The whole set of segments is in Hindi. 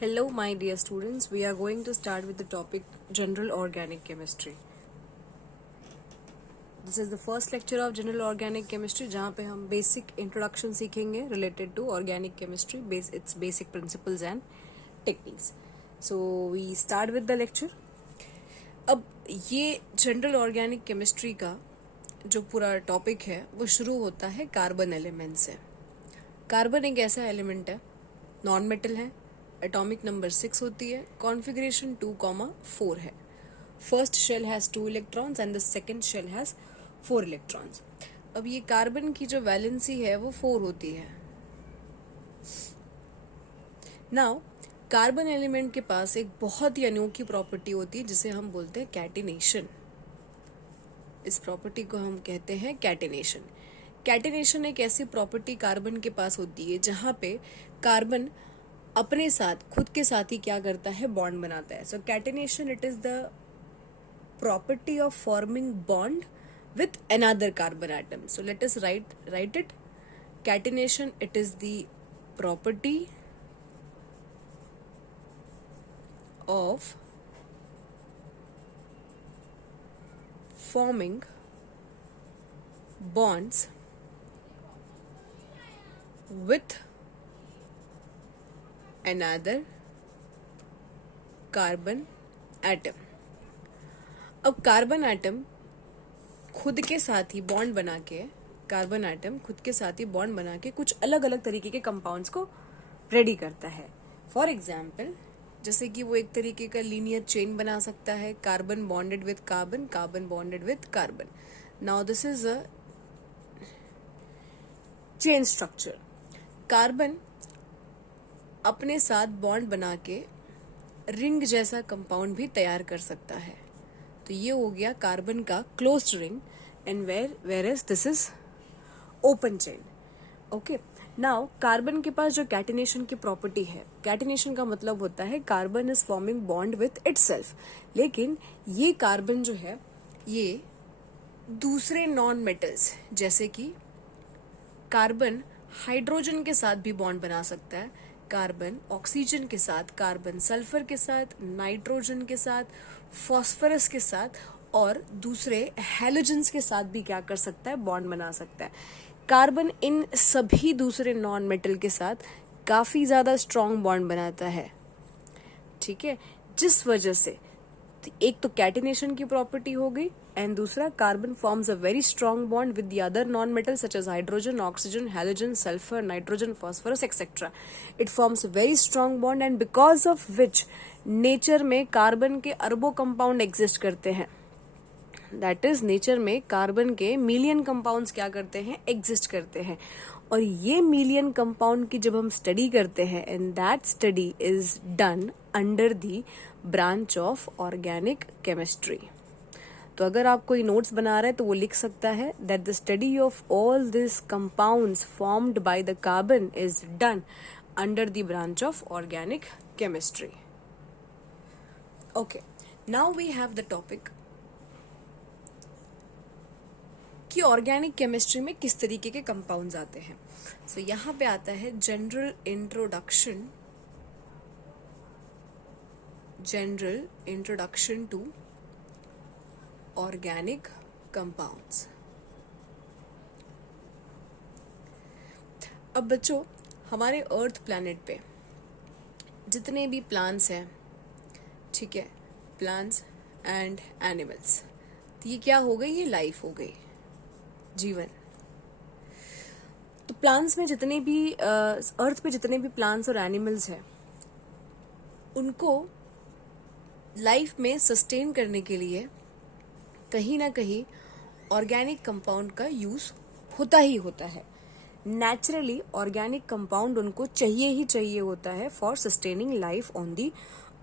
Hello, my dear students. We are going to start with the topic General Organic Chemistry. This is the first lecture of General Organic Chemistry, जहाँ पे हम basic introduction सीखेंगे related to organic chemistry, its basic principles and techniques. So we start with the lecture. अब ये General Organic Chemistry का जो पूरा टॉपिक है वो शुरू होता है कार्बन एलिमेंट से. कार्बन एक ऐसा एलिमेंट है, नॉन मेटल है, एटॉमिक नंबर 6 होती है, कॉन्फ़िगरेशन 2,4 है. First shell has 2 electrons and the second shell has 4 electrons. अब ये कार्बन की जो वैलेंसी है वो 4 होती है. नाउ कार्बन एलिमेंट के पास एक बहुत ही अनोखी प्रॉपर्टी होती है जिसे हम बोलते हैं कैटिनेशन. इस प्रॉपर्टी को हम कहते हैं कैटिनेशन. कैटिनेशन एक ऐसी प्रॉपर्टी कार्बन के पास होती है जहाँ पे कार्बन अपने साथ खुद के साथ ही क्या करता है, बॉन्ड बनाता है. So catenation it is the property of forming bond with another carbon atom. So let us write it. Catenation it is the property of forming bonds with another carbon atom. अब कार्बन एटम खुद के साथ ही बॉन्ड बना के कुछ अलग अलग तरीके के कंपाउंड्स को रेडी करता है. फॉर एग्जाम्पल, जैसे कि वो एक तरीके का लीनियर चेन बना सकता है, carbon bonded with carbon, carbon bonded with carbon. Now this is a chain structure. Carbon अपने साथ बॉन्ड बना के रिंग जैसा कंपाउंड भी तैयार कर सकता है. तो ये हो गया कार्बन का closed ring and where is this is open chain. Okay. Now carbon के पास जो कैटिनेशन की प्रॉपर्टी है, कैटिनेशन का मतलब होता है carbon is forming bond with itself. लेकिन ये कार्बन जो है ये दूसरे नॉन मेटल्स जैसे कि कार्बन हाइड्रोजन के साथ भी बॉन्ड बना सकता है, कार्बन ऑक्सीजन के साथ, कार्बन सल्फर के साथ, नाइट्रोजन के साथ, फॉस्फोरस के साथ और दूसरे हैलोजेंस के साथ भी क्या कर सकता है, बॉन्ड बना सकता है. कार्बन इन सभी दूसरे नॉन मेटल के साथ काफ़ी ज़्यादा स्ट्रॉन्ग बॉन्ड बनाता है. ठीक है, जिस वजह से एक तो कैटिनेशन की प्रॉपर्टी हो गई एंड दूसरा carbon forms a very strong bond with the other non metal such as hydrogen, oxygen, halogen, sulphur, nitrogen, phosphorus etcetera. It forms a very strong bond and because of which nature में कार्बन के अरबों कंपाउंड एग्जिस्ट करते हैं. दैट इज नेचर में कार्बन के मिलियन कंपाउंड्स क्या करते हैं, एग्जिस्ट करते हैं. और ये मिलियन कंपाउंड की जब हम स्टडी करते हैं and that study is done under the branch of organic chemistry. तो अगर आप कोई नोट्स बना रहे हैं तो वो लिख सकता है that the study of all this compounds formed by the carbon is done under the branch of organic chemistry. Okay, now we have the topic कि ऑर्गेनिक केमिस्ट्री में किस तरीके के कंपाउंड्स आते हैं. सो यहाँ पे आता है general introduction to organic compounds. अब बच्चों, हमारे अर्थ प्लैनेट पे जितने भी प्लांट्स हैं, ठीक है, प्लांट्स एंड एनिमल्स, तो ये क्या हो गई, ये लाइफ हो गई, जीवन. तो प्लांट्स में जितने भी अर्थ पे जितने भी प्लांट्स और एनिमल्स हैं उनको लाइफ में सस्टेन करने के लिए कहीं ना कहीं ऑर्गेनिक कंपाउंड का यूज होता ही होता है. नेचुरली ऑर्गेनिक कंपाउंड उनको चाहिए ही चाहिए होता है for sustaining life on the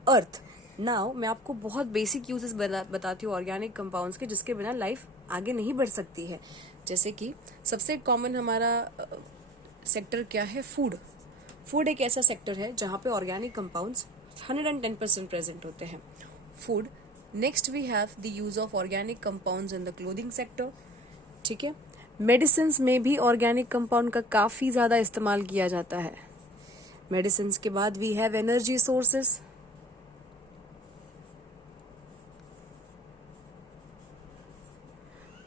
earth. Now मैं आपको बहुत बेसिक यूजेस बताती हूँ ऑर्गेनिक कंपाउंड्स के जिसके बिना लाइफ आगे नहीं बढ़ सकती है. जैसे कि सबसे कॉमन हमारा सेक्टर क्या है, फूड. फूड एक ऐसा सेक्टर है जहाँ पे ऑर्गेनिक कंपाउंड्स 110% प्रेजेंट होते हैं. Food. Next we have the use of organic compounds in the clothing sector. ठीक है, मेडिसिन्स में भी ऑर्गेनिक कंपाउंड का काफ़ी ज़्यादा इस्तेमाल किया जाता है. मेडिसिन के बाद we have energy sources.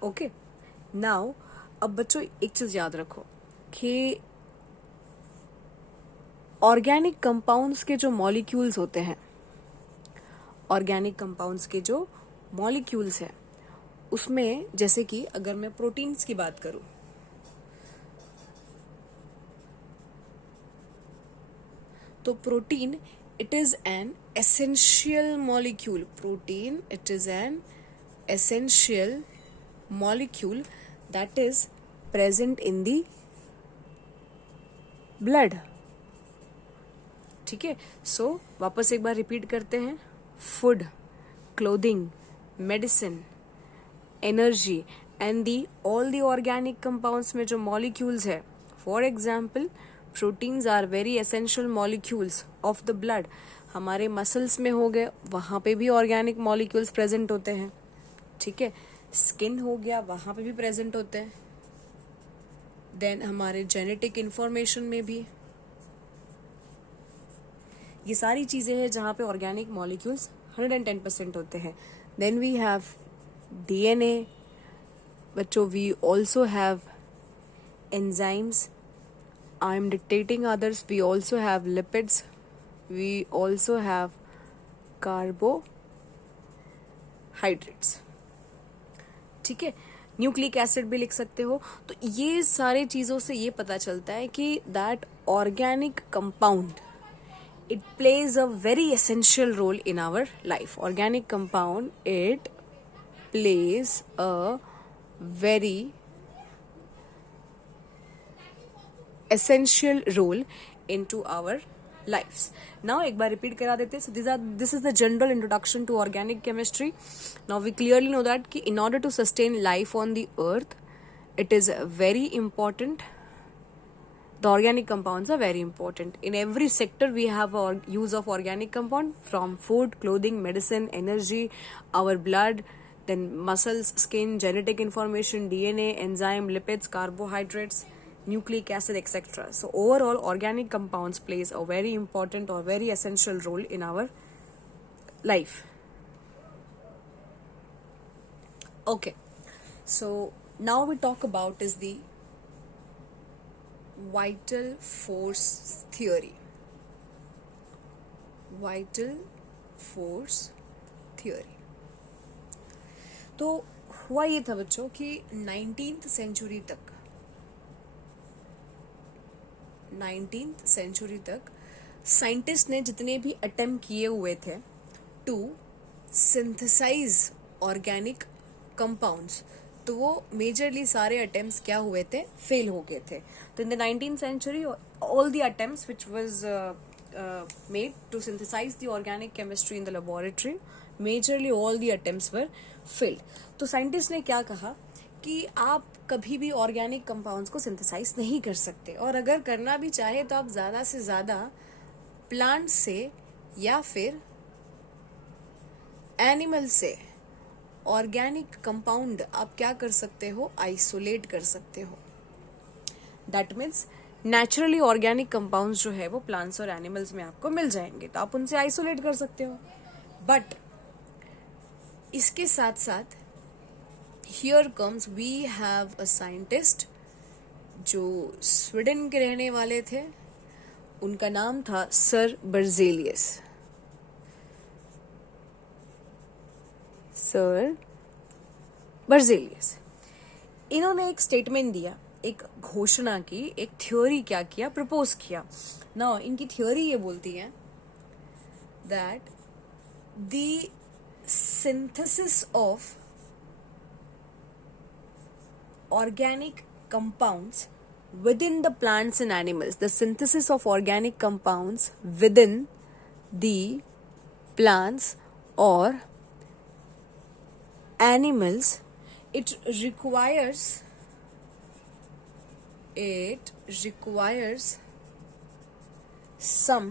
Okay, now अब बच्चों एक चीज याद रखो कि ऑर्गेनिक कंपाउंड्स के जो मॉलिक्यूल्स होते हैं, ऑर्गेनिक कंपाउंड्स के जो मॉलिक्यूल्स हैं, उसमें जैसे कि अगर मैं प्रोटीन्स की बात करूं, तो protein it is an essential molecule. Protein it is an essential molecule that is present in the blood. ठीक है, सो वापस एक बार रिपीट करते हैं. Food, clothing, medicine, energy and the all the organic compounds में जो मॉलिक्यूल्स है, for example proteins are very essential molecules of the blood. हमारे मसल्स में हो गए, वहां पे भी ऑर्गेनिक मॉलिक्यूल्स प्रेजेंट होते हैं. ठीक है, स्किन हो गया, वहां पे भी प्रेजेंट होते हैं. देन हमारे जेनेटिक इंफॉर्मेशन में भी, ये सारी चीजें हैं जहां पे ऑर्गेनिक मॉलिक्यूल्स 110% होते हैं. देन वी हैव डीएनए बच्चों, we also have enzymes. I am dictating others. We also have lipids. We also have carbohydrates. ठीक है, न्यूक्लिक एसिड भी लिख सकते हो. तो ये सारे चीजों से ये पता चलता है कि that organic compound it plays a very essential role in our life. Organic compound, it plays a very essential role into our lives. Now एक बार repeat करा देते हैं. So this is the general introduction to organic chemistry. Now we clearly know that कि in order to sustain life on the earth, it is very important. The organic compounds are very important. In every sector, we have our use of organic compound, from food, clothing, medicine, energy, our blood, then muscles, skin, genetic information, DNA, enzyme, lipids, carbohydrates, nucleic acid, etc. So overall, organic compounds plays a very important or very essential role in our life. Okay, so now we talk about is the vital force theory. Vital force theory. तो हुआ ये था बच्चों कि 19th सेंचुरी तक साइंटिस्ट ने जितने भी अटेम्प्ट किए हुए थे टू सिंथेसाइज ऑर्गेनिक कंपाउंड्स, तो वो मेजरली सारे अटेम्प्ट्स क्या हुए थे, फेल हो गए थे. तो in the 19th century all the attempts which was made to synthesize the organic chemistry in the laboratory, majorly all the attempts were failed. तो साइंटिस्ट ने क्या कहा कि आप कभी भी ऑर्गेनिक कंपाउंड्स को सिंथेसाइज नहीं कर सकते, और अगर करना भी चाहे तो आप ज्यादा से ज्यादा प्लांट से या फिर एनिमल से ऑर्गेनिक कंपाउंड आप क्या कर सकते हो, आइसोलेट कर सकते हो. That means naturally organic compounds जो है वो प्लांट्स और एनिमल्स में आपको मिल जाएंगे, तो आप उनसे आइसोलेट कर सकते हो. बट इसके साथ साथ here comes we have a scientist जो स्वीडन के रहने वाले थे. उनका नाम था सर बर्जेलियस. सर बर्जेलियस, इन्होंने एक स्टेटमेंट दिया, एक घोषणा की, एक थ्योरी क्या किया, प्रपोज किया. नाउ इनकी थ्योरी ये बोलती है that the synthesis of organic compounds within the plants and animals, the synthesis of organic compounds within the plants or animals, it requires some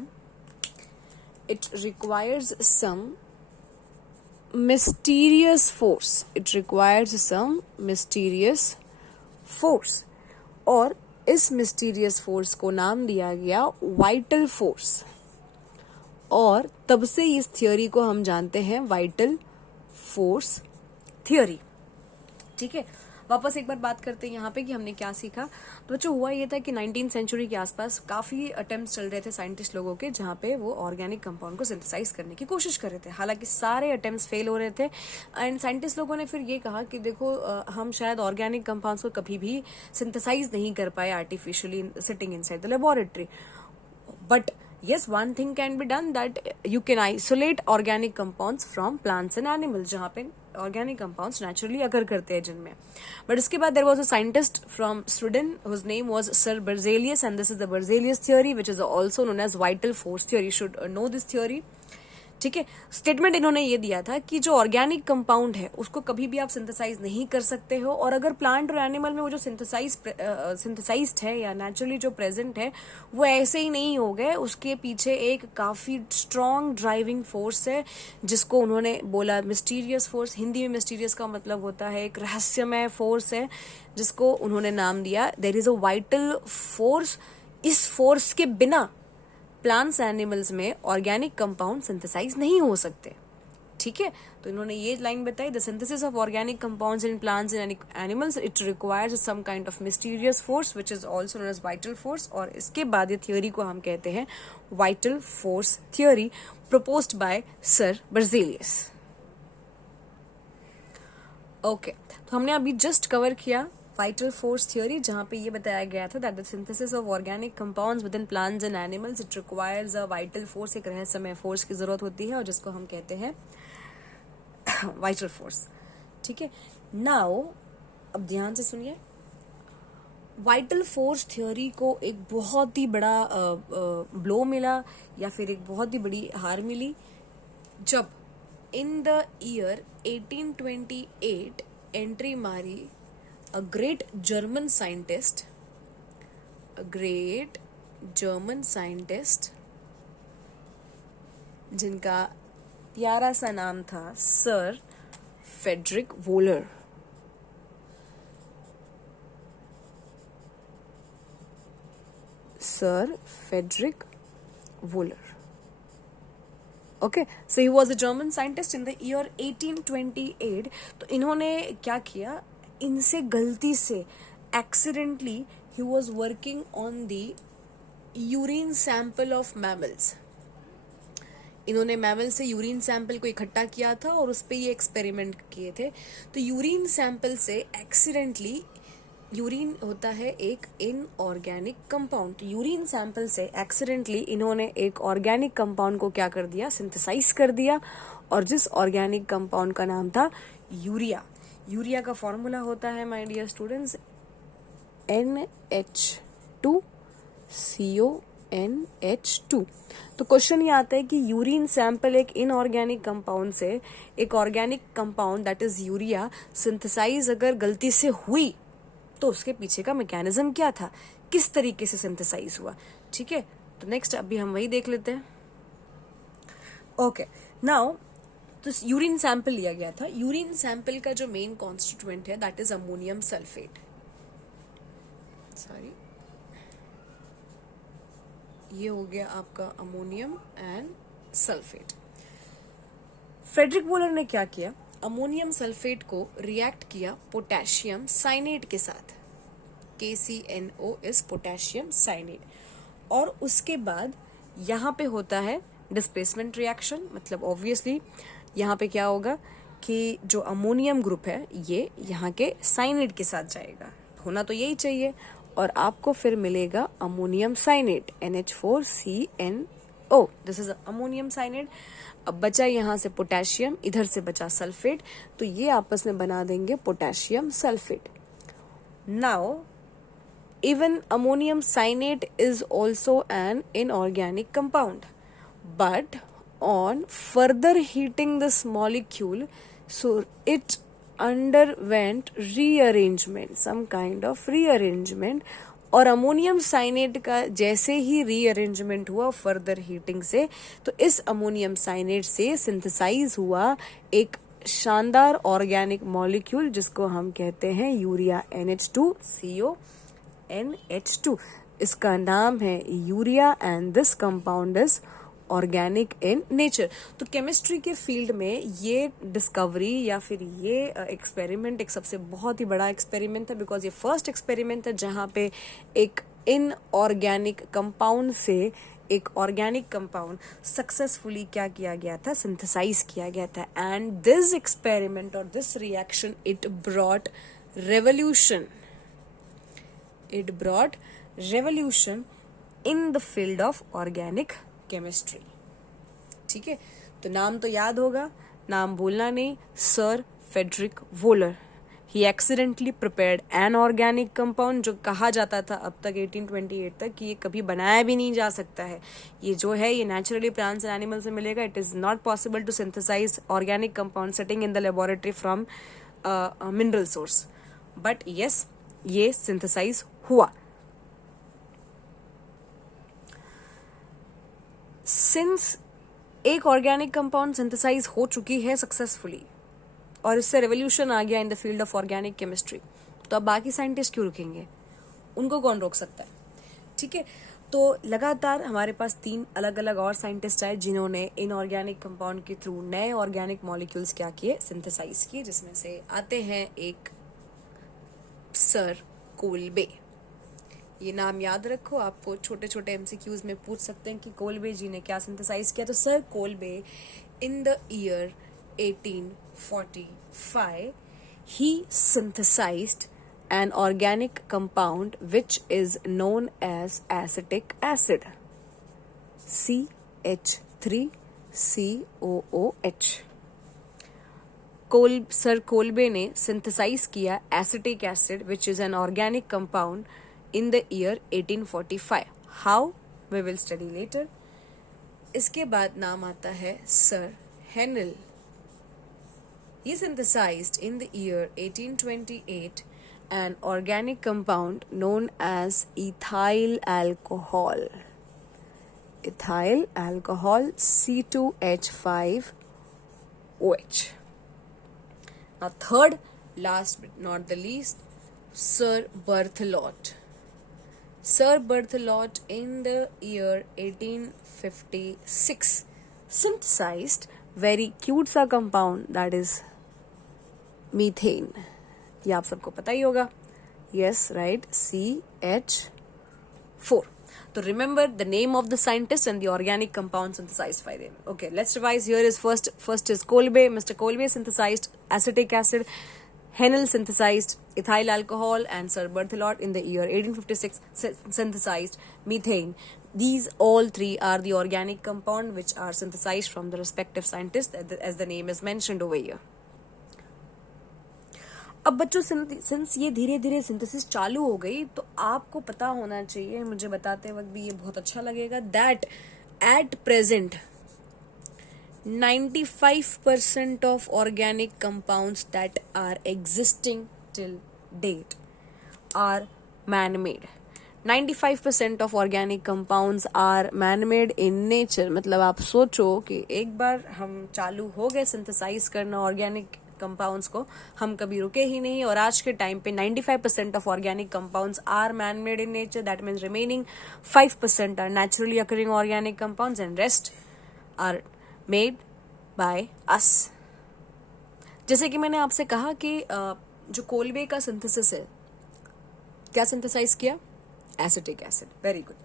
mysterious force. It requires some mysterious force, or इस मिस्टीरियस फोर्स को नाम दिया गया वाइटल फोर्स, और तब से इस थियोरी को हम जानते हैं वाइटल फोर्स थियोरी। ठीक है, वापस एक बार बात करते हैं यहाँ पे कि हमने क्या सीखा। तो बच्चों हुआ ये था कि 19th सेंचुरी के आसपास काफी अटेम्प्ट्स चल रहे थे साइंटिस्ट लोगों के, जहाँ पे वो ऑर्गेनिक कंपाउंड को सिंथेसाइज करने की कोशिश कर रहे थे। हालांकि सारे अटेम्प्ट्स फेल हो रहे थे एंड साइंटिस्ट लोगों ने फिर ये कहा कि देखो हम शायद ऑर्गेनिक कंपाउंड्स को कभी भी सिंथेसाइज नहीं कर पाए artificially sitting inside the laboratory, but yes, one thing can be done, that you can isolate organic compounds from plants and animals, जहाँ पे organic compounds naturally occur करते हैं जिनमें। But उसके बाद there was a scientist from Sweden whose name was Sir Berzelius, and this is the Berzelius theory which is also known as vital force theory. You should know this theory. ठीक है, स्टेटमेंट इन्होंने ये दिया था कि जो ऑर्गेनिक कंपाउंड है उसको कभी भी आप सिंथेसाइज नहीं कर सकते हो, और अगर प्लांट और एनिमल में वो जो सिंथेसाइज्ड है या नेचुरली जो प्रेजेंट है वो ऐसे ही नहीं हो गए, उसके पीछे एक काफी स्ट्रॉन्ग ड्राइविंग फोर्स है, जिसको उन्होंने बोला मिस्टीरियस फोर्स। हिंदी में मिस्टीरियस का मतलब होता है एक रहस्यमय फोर्स है, जिसको उन्होंने नाम दिया there is a vital force. इस फोर्स के बिना प्लांट्स एनिमल्स में ऑर्गेनिक कंपाउंड सिंथेसाइज नहीं हो सकते। ठीक है, तो इन्होंने ये लाइन बताई, the synthesis of organic compounds in plants and animals it requires some kind of mysterious force which is also known as vital force. और इसके बाद ये थ्योरी को हम कहते हैं vital force theory, proposed by sir Berzelius. Okay, तो हमने अभी जस्ट कवर किया वाइटल फोर्स थ्योरी, जहां पे ये बताया गया था that the synthesis of organic compounds within plants and animals it requires a vital force, एक रहस्यमय फोर्स की जरूरत होती है और जिसको हम कहते हैं वाइटल फोर्स। ठीक है, नाउ अब ध्यान से सुनिए, वाइटल फोर्स थ्योरी को एक बहुत ही बड़ा ब्लो मिला या फिर एक बहुत ही बड़ी हार मिली जब इन द ईयर 1828 एंट्री मारी a great German scientist जिनका प्यारा सा नाम था sir Friedrich Wohler. Sir Friedrich Wohler. Okay, so he was a German scientist in the year 1828। तो इन्होंने क्या किया, इनसे गलती से accidentally he was working on the urine sample of mammals. इन्होंने मैमल से यूरिन सैंपल को इकट्ठा किया था और उस पर ये एक्सपेरिमेंट किए थे। तो यूरिन सैंपल से एक्सीडेंटली, यूरिन होता है एक इनऑर्गेनिक कंपाउंड, तो यूरिन सैंपल से एक्सीडेंटली इन्होंने एक ऑर्गेनिक कंपाउंड को क्या कर दिया, सिंथेसाइज कर दिया, और जिस ऑर्गेनिक कंपाउंड का नाम था यूरिया। यूरिया का फॉर्मूला होता है माय डियर स्टूडेंट्स NH2CONH2। तो क्वेश्चन ये आता है कि यूरिन सैंपल एक इनऑर्गेनिक कंपाउंड से एक organic compound that is urea synthesize अगर गलती से हुई तो उसके पीछे का मैकेनिज्म क्या था, किस तरीके से सिंथेसाइज हुआ। ठीक है, तो नेक्स्ट अभी हम वही देख लेते हैं। ओके, नाउ तो यूरिन सैंपल लिया गया था। यूरिन सैंपल का जो मेन कॉन्स्टिट्यूएंट है that is ammonium sulphate. Sorry, ये हो गया आपका ammonium and sulphate. Friedrich Wohler ने क्या किया, अमोनियम सल्फेट को रिएक्ट किया पोटेशियम साइनेट के साथ, KCNO इज पोटेशियम साइनेट, और उसके बाद यहाँ पे होता है डिस्प्लेसमेंट रिएक्शन। मतलब ऑब्वियसली यहाँ पे क्या होगा कि जो अमोनियम ग्रुप है ये यहाँ के साइनेट के साथ जाएगा, होना तो यही चाहिए, और आपको फिर मिलेगा ammonium cyanate NH4CNO। This is ammonium cyanate. अब बचा यहाँ से पोटेशियम, इधर से बचा सल्फेट, तो ये आपस में बना देंगे potassium sulphate. Now even ammonium cyanate is also an inorganic compound, but on further heating this molecule, so it underwent rearrangement, some kind of rearrangement, और अमोनियम साइनेट का जैसे ही रीअरेंजमेंट हुआ फर्दर हीटिंग से, तो इस अमोनियम साइनेट से सिंथेसाइज हुआ एक शानदार ऑर्गेनिक मॉलिक्यूल जिसको हम कहते हैं यूरिया NH2CO NH2. इसका नाम है urea and this compound is organic in nature. तो केमिस्ट्री के फील्ड में ये डिस्कवरी या फिर ये एक्सपेरिमेंट एक सबसे बहुत ही बड़ा एक्सपेरिमेंट था, बिकॉज ये फर्स्ट एक्सपेरिमेंट है जहाँ पे एक इनऑर्गेनिक कंपाउंड से एक ऑर्गेनिक कंपाउंड सक्सेसफुली क्या किया गया था, सिंथेसाइज किया गया था. एंड दिस एक्सपेरिमेंट और this reaction it brought revolution. It brought revolution in the field of organic chemistry. ठीक है, तो नाम तो याद होगा, नाम भूलना नहीं. Sir Friedrich Wohler. He accidentally prepared an organic compound, जो कहा जाता था अब तक 1828 तक कि ये कभी बनाया भी नहीं जा सकता है. ये जो है ये नेचुरली प्लांट्स एंड एनिमल से मिलेगा. It is not possible to synthesize organic compound sitting in the laboratory from mineral source. But yes, ये सिंथेसाइज हुआ. सिंस एक ऑर्गेनिक कंपाउंड सिंथेसाइज हो चुकी है सक्सेसफुली और इससे रेवोल्यूशन आ गया in the field of organic chemistry, तो अब बाकी साइंटिस्ट क्यों रुकेंगे? उनको कौन रोक सकता है? ठीक है, तो लगातार हमारे पास 3 अलग अलग और साइंटिस्ट आए जिन्होंने इनऑर्गेनिक कंपाउंड के थ्रू नए ऑर्गेनिक मॉलिक्यूल्स क्या किए, सिंथेसाइज किए, जिसमें से आते हैं एक सर कोलबे. ये नाम याद रखो, आपको छोटे छोटे एमसीक्यूज में पूछ सकते हैं कि कोलबे जी ने क्या सिंथेसाइज किया. तो sir Kolbe in the year 1845 he synthesized an organic compound which is known as acetic acid, CH3COOH. Sir Kolbe ने सिंथेसाइज किया acetic acid which is an organic compound in the year 1845. How? We will study later. इसके बाद नाम आता है sir Henle. He synthesized in the year 1828 an organic compound known as ethyl alcohol. Ethyl alcohol, C2H5OH. Now third, last but not the least, Sir Berthelot. Sir Berthelot in the year 1856 synthesized very cute सा compound that is methane. ये आप सबको पता ही होगा. Yes, right, CH4. So remember the name of the scientist and the organic compound synthesized by them. Okay, let's revise. Here is first is Kolbe. Mr. Kolbe synthesized acetic acid. Henel synthesized ethyl alcohol, and Sir Berthelot in the year 1856 synthesized methane. These all three are the organic compound which are synthesized from the respective scientists as the name is mentioned over here. अब बच्चों, सिंस ये धीरे धीरे सिंथेसिस चालू हो गई तो आपको पता होना चाहिए, मुझे बताते वक्त भी ये बहुत अच्छा लगेगा, that at present 95% of organic compounds that are existing till date are man-made. 95% of organic compounds are man-made in nature. मतलब आप सोचो कि एक बार हम चालू हो गए सिंथेसाइज करना ऑर्गेनिक कंपाउंड्स को, हम कभी रुके ही नहीं. और आज के टाइम पे 95% of organic compounds are man made in nature. That means remaining 5% are naturally occurring organic compounds and rest are made by us. जैसे कि मैंने आपसे कहा कि जो कोलबे का सिंथेसिस है, क्या सिंथेसाइज किया? Acetic acid. Very good.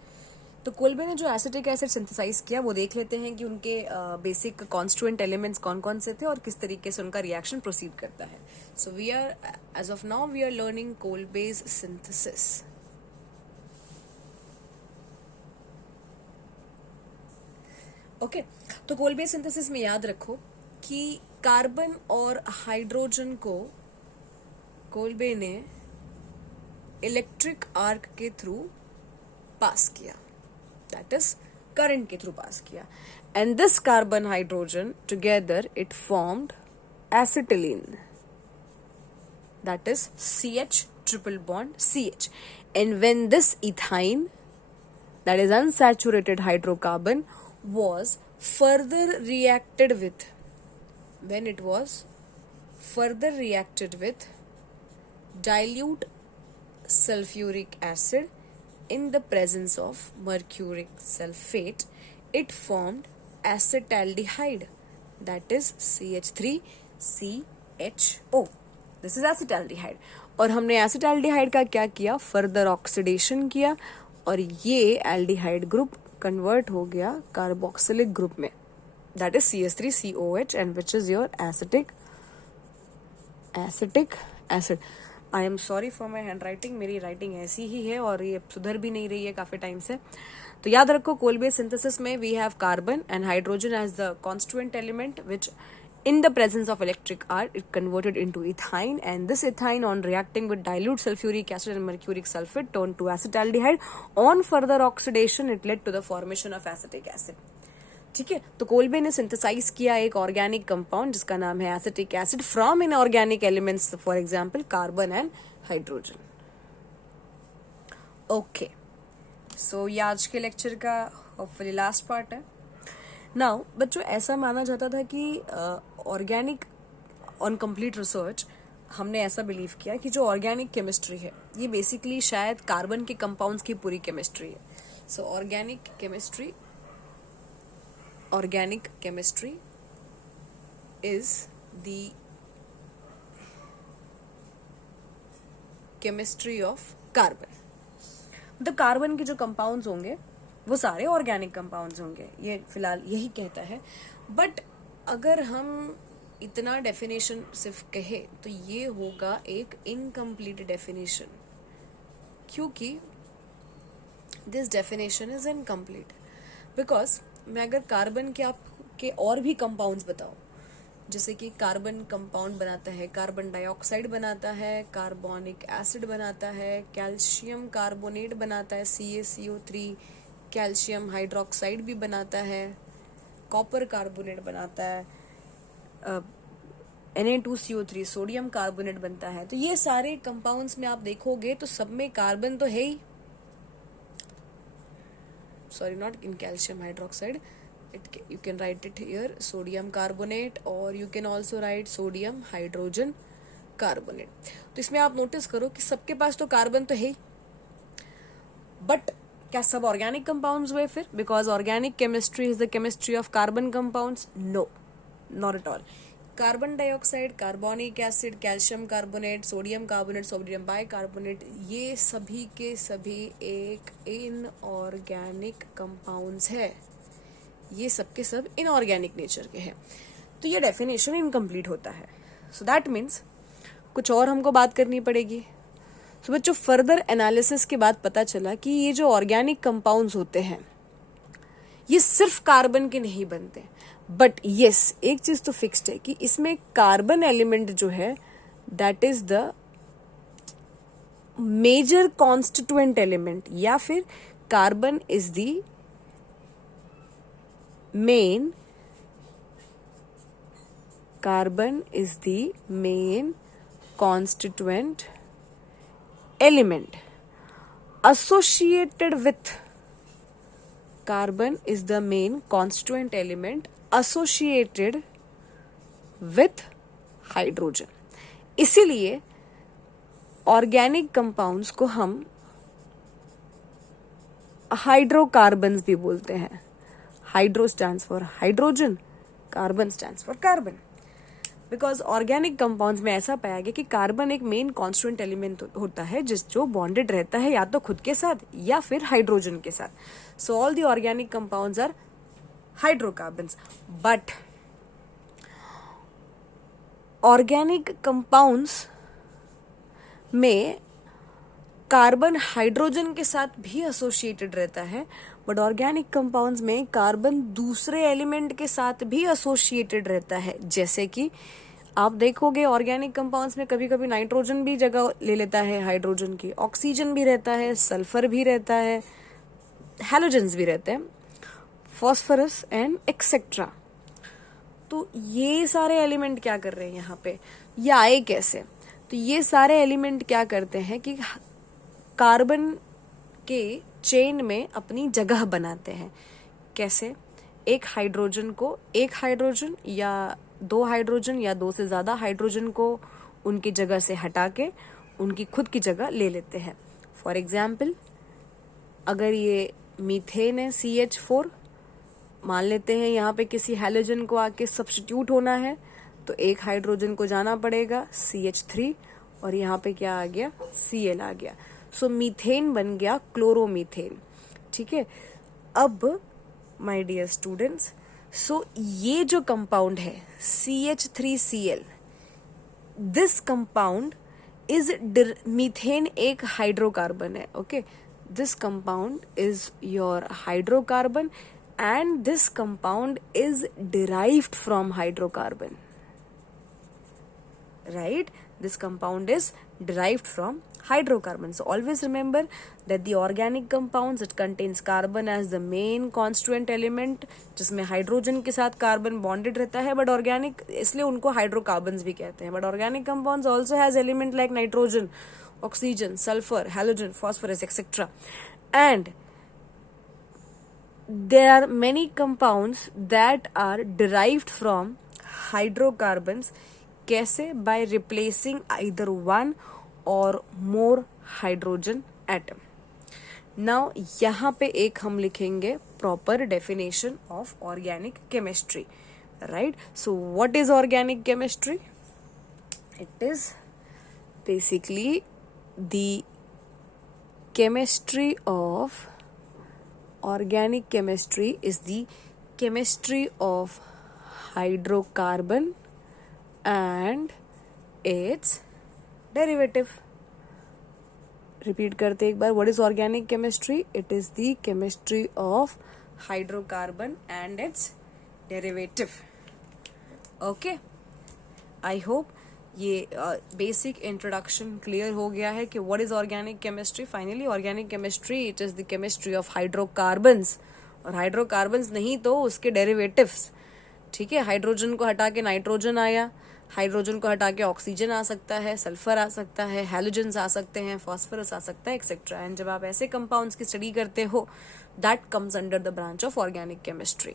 तो कोलबे ने जो एसिटिक एसिड सिंथेसाइज किया वो देख लेते हैं कि उनके बेसिक कॉन्स्टिट्यूएंट एलिमेंट्स कौन कौन से थे और किस तरीके से उनका रिएक्शन प्रोसीड करता है. So we are as of now we are learning Kolbe's synthesis. Okay, तो कोलबे सिंथेसिस में याद रखो कि कार्बन और हाइड्रोजन को कोलबे ने इलेक्ट्रिक आर्क के थ्रू पास किया, दैट इज करंट के थ्रू पास किया. And this carbon hydrogen together it formed acetylene, that is CH triple bond CH. And when this ethine, that is unsaturated hydrocarbon, was further reacted with, when it was further reacted with dilute sulfuric acid in the presence of mercuric sulfate, it formed acetaldehyde, that is CH3CHO. This is acetaldehyde. और हमने acetaldehyde का क्या किया, फर्दर ऑक्सीडेशन किया और ये एल्डिहाइड ग्रुप कन्वर्ट हो गया कार्बोक्सिलिक ग्रुप में, that is CH3COH, and which is your acetic acid. I am sorry for my hand writing, मेरी राइटिंग ऐसी ही है और ये सुधर भी नहीं रही है काफी टाइम से. तो याद रखो, कोल बेस सिंथेसिस में we have carbon and hydrogen as the constituent element which in the presence of electric arc it converted into ethyne, and this ethyne on reacting with dilute sulfuric acid and mercuric sulfate turned to acetaldehyde. On further oxidation it led to the formation of acetic acid. ठीक है, तो कोल्बे ने सिंथेसाइज किया एक ऑर्गेनिक कंपाउंड जिसका नाम है acetic acid from inorganic elements, for example carbon and hydrogen. Okay, so ये आज के लेक्चर का होपफुली लास्ट पार्ट है. नाउ बच्चों, ऐसा माना जाता था कि ऑर्गेनिक ऑन कंप्लीट रिसर्च हमने ऐसा बिलीव किया कि जो ऑर्गेनिक केमिस्ट्री है ये बेसिकली शायद कार्बन के कंपाउंड्स की पूरी केमिस्ट्री है. सो organic chemistry is the chemistry of carbon. मतलब कार्बन के जो कंपाउंड्स होंगे वो सारे ऑर्गेनिक कंपाउंड्स होंगे, ये फिलहाल यही कहता है. बट अगर हम इतना डेफिनेशन सिर्फ कहे तो ये होगा एक इनकम्प्लीट डेफिनेशन, क्योंकि this definition is incomplete. Because मैं अगर कार्बन के आपके और भी कंपाउंड्स बताऊं, जैसे कि कार्बन कंपाउंड बनाता है, कार्बन डाइऑक्साइड बनाता है, कार्बोनिक एसिड बनाता है, कैल्शियम कार्बोनेट बनाता है, CaCO3, कैल्शियम हाइड्रोक्साइड भी बनाता है, कॉपर कार्बोनेट बनाता है, Na2CO3 सोडियम कार्बोनेट बनता है. तो ये सारे कंपाउंड्स में आप देखोगे तो सब में कार्बन तो है ही. Sorry, not in calcium hydroxide. You can write it here, sodium carbonate, or you can also write sodium hydrogen carbonate. तो इसमें आप नोटिस करो कि सबके पास तो कार्बन तो है ही. बट क्या सब ऑर्गेनिक कंपाउंड्स हुए फिर? Because organic chemistry is the chemistry of carbon compounds. No, not at all. Carbon dioxide, carbonic acid, calcium carbonate, sodium carbonate, sodium bicarbonate, ये सभी के सभी एक इनऑर्गेनिक कंपाउंड्स है. ये सब के सब इनऑर्गेनिक नेचर के हैं. तो ये डेफिनेशन इनकम्प्लीट होता है. सो दैट मीन्स कुछ और हमको बात करनी पड़ेगी. सो बच्चों, फर्दर एनालिसिस के बाद पता चला कि ये जो ऑर्गेनिक कंपाउंड्स होते हैं ये सिर्फ कार्बन के नहीं बनते. बट यस, एक चीज तो फिक्स्ड है कि इसमें कार्बन एलिमेंट जो है that is the major constituent element, या फिर carbon is the main constituent element associated with carbon is the main constituent element associated with hydrogen. इसीलिए ऑर्गेनिक कंपाउंड्स को हम हाइड्रोकार्बन्स भी बोलते हैं. Hydro stands for hydrogen, carbon stands for carbon. Because organic compounds में ऐसा पाया गया कि कार्बन एक मेन कॉन्स्टिट्यूएंट एलिमेंट होता है जो बॉन्डेड रहता है या तो खुद के साथ या फिर हाइड्रोजन के साथ. So all the organic compounds are hydrocarbons. But organic compounds में कार्बन हाइड्रोजन के साथ भी एसोसिएटेड रहता है. बट ऑर्गेनिक कंपाउंड्स में कार्बन दूसरे एलिमेंट के साथ भी एसोसिएटेड रहता है. जैसे कि आप देखोगे ऑर्गेनिक कंपाउंड्स में कभी कभी नाइट्रोजन भी जगह ले लेता है हाइड्रोजन की, ऑक्सीजन भी रहता है, सल्फर भी रहता है, हैलोजेंस भी रहते हैं, फॉस्फोरस एंड एक्सेट्रा. तो ये सारे एलिमेंट क्या कर रहे हैं यहाँ पे, ये आए कैसे? तो ये सारे एलिमेंट क्या करते हैं कि कार्बन के चेन में अपनी जगह बनाते हैं. कैसे? एक हाइड्रोजन या दो हाइड्रोजन या दो से ज्यादा हाइड्रोजन को उनकी जगह से हटा के उनकी खुद की जगह ले लेते हैं। फॉर एग्जाम्पल, अगर ये मीथेन है CH4, मान लेते हैं यहाँ पे किसी हैलोजन को आके सब्स्टिट्यूट होना है, तो एक हाइड्रोजन को जाना पड़ेगा CH3, और यहाँ पे क्या आ गया, Cl आ गया। सो मीथेन बन गया क्लोरोमीथेन। ठीक है, अब माय डियर स्टूडेंट्स, सो ये जो कंपाउंड है CH3Cl, this compound is methane एक हाइड्रोकार्बन है। Okay, this compound is your hydrocarbon and this compound is derived from hydrocarbon, right? This compound is derived from hydrocarbon. So always remember that the organic compounds, it contains carbon as the main constituent element, जिसमें हाइड्रोजन के साथ कार्बन बॉन्डेड रहता है, बट ऑर्गेनिक इसलिए उनको हाइड्रोकार्बन्स भी कहते हैं। But organic compounds also has element like nitrogen, oxygen, sulphur, halogen, phosphorus, etcetera, and there are many compounds that are derived from hydrocarbons. कैसे? By replacing either one or more hydrogen atom. Now यहाँ पे एक हम लिखेंगे proper definition of organic chemistry, right? So what is organic chemistry? It is basically the chemistry of organic chemistry is the chemistry of hydrocarbon and its derivative. Repeat करते एक बार, what is organic chemistry? It is the chemistry of hydrocarbon and its derivative. Okay, I hope ये बेसिक इंट्रोडक्शन क्लियर हो गया है कि what is organic chemistry. Finally organic chemistry it is the chemistry of hydrocarbons, और हाइड्रोकार्बन्स नहीं तो उसके डेरिवेटिव्स। ठीक है, हाइड्रोजन को हटा के नाइट्रोजन आया, हाइड्रोजन को हटा के ऑक्सीजन आ सकता है, सल्फर आ सकता है, हैलोजन्स आ सकते हैं, फॉस्फोरस आ सकता है, एक्सेट्रा। एंड जब आप ऐसे कंपाउंड्स की स्टडी करते हो, that comes under the branch of organic chemistry.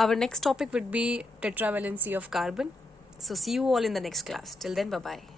Our next topic would be tetravalency of carbon. So see you all in the next class. Till then, bye-bye.